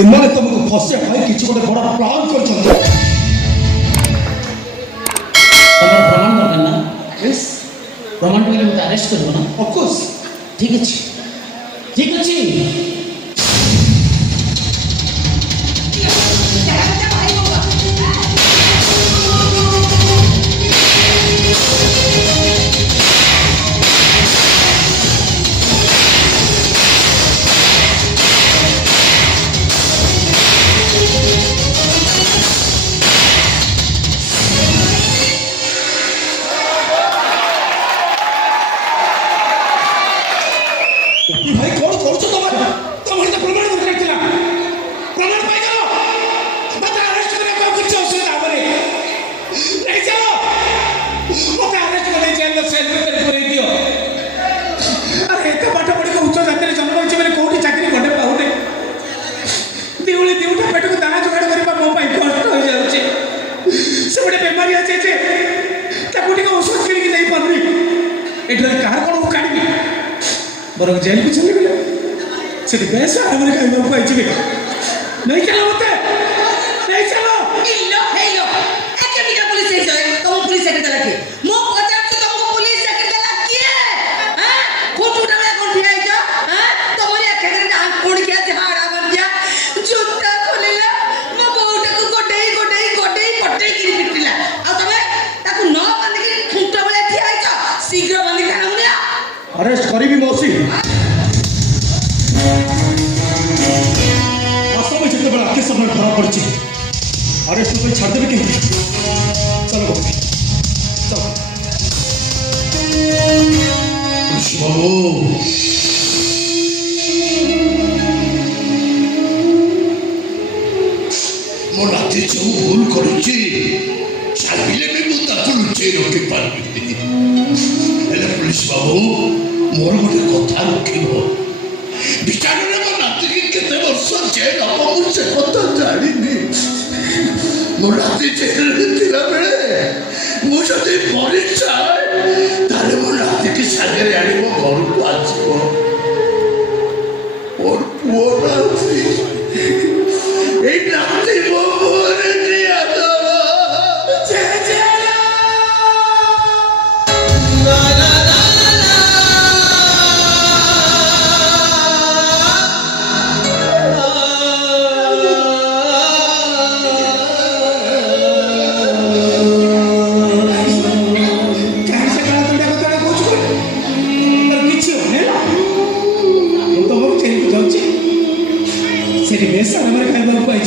ଏମାନେ ତମକୁ ଫସିବା ପାଇଁ କିଛି ଗୋଟେ ବଡ଼ ପ୍ଲାନ୍ କରିଛନ୍ତି। ତମର ପ୍ରମାଣ ଦରକାର ନା? ୟେସ୍, ପ୍ରମାଣ ପାଇଲେ ମୋତେ ଆରେଷ୍ଟ କରିବ ନା? ଅଫକୋର୍ସ। ଠିକ୍ ଅଛି, ଠିକ୍ ଅଛି। ଭାଇ କଣ କରୁଛ ତମେ? ତମର ତ ପ୍ରମାଣ ଦରକାର ଥିଲା। ପ୍ରମାଣ ପାଇଗଲ, ମତେ ଆରେଷ୍ଟ କରିବାକୁ ଆଉ କିଛି ଅସୁବିଧା ହବନି। ନେଇଯାଅ, ମତେ ଆରେଷ୍ଟ କରି ଜେଲର ସେଲ୍ ଭିତରେ ପୁରେଇ ଦିଅ। ଆରେ ଏତେ ପାଠ ପଢିକି ଉଚ୍ଚ ଜାତିରେ ଜନ୍ମ ହୋଇଛି ବୋଲି କୋଉଠି ଚାକିରି ଖଣ୍ଡେ ପାଉନି। ଦିଉଳି ଦିଉଟା ପେଟକୁ ଦାନା ଯୋଗାଡ଼ କରିବା ମୋ ପାଇଁ କଷ୍ଟ ହୋଇଯାଉଛି। ସେ ଗୋଟେ ବେମାରୀ ଅଛି ଯେ ତାକୁ ଟିକେ ଔଷଧ କିଣିକି ଦେଇପାରୁନି। ଏଠାରେ କାହାର କଣ ମୁଁ କାଢ଼ିବି? ବରଂ ଜେଲକୁ ଚାଲିଗଲେ ସେଠି ବେଶ ଆରାମରେ ଖାଇବାକୁ ପାଇଯିବେ। ନେଇ ଚାଲ, ମତେ ନେଇ ଚାଲ। हेलो हेलो एके बिना पुलिस से जाए तुम पुलिस से देला के मो पचार से तुमको पुलिस से देला के हां फोटो डाले कोन ठियाई जा हां तमरी एके करे आंख कोड के झाड़ा बन गया जूता खोलेला मो बोउटा को गोटेई पट्टे गिरी पिटिला आ तमे ताकू न बांध के खुंटा बले ठियाई जा शीघ्र बांध के आउनिया अरेस्ट करीबी मौसी। वास्तव में जितने बड़ा आपके सामने धरा पड़ी अरेस्ट तो छाड़ देवे कि चलो बाबू चलो। बाबू मो राति जो भूल करुची चाहिले भी मु ताकू लुचेई रखी पारबी। हेले पुलिस बाबू मोर गोटे कथा रखिब विचार रे मो राति की केते वर्ष जेल हब मु से कथा जानिनी। मो राति जेल रे थिला बेले मु जदि मरि जाए ताले मो राति की सागरे आनी मो घर को आसीबो और पुओ राति ए राति मो मोरे दिया दो जय जय ला ला ला ସେଠି ବେଶ ଆରାମରେ ଖାଇବାକୁ ପାଇଯିବେ।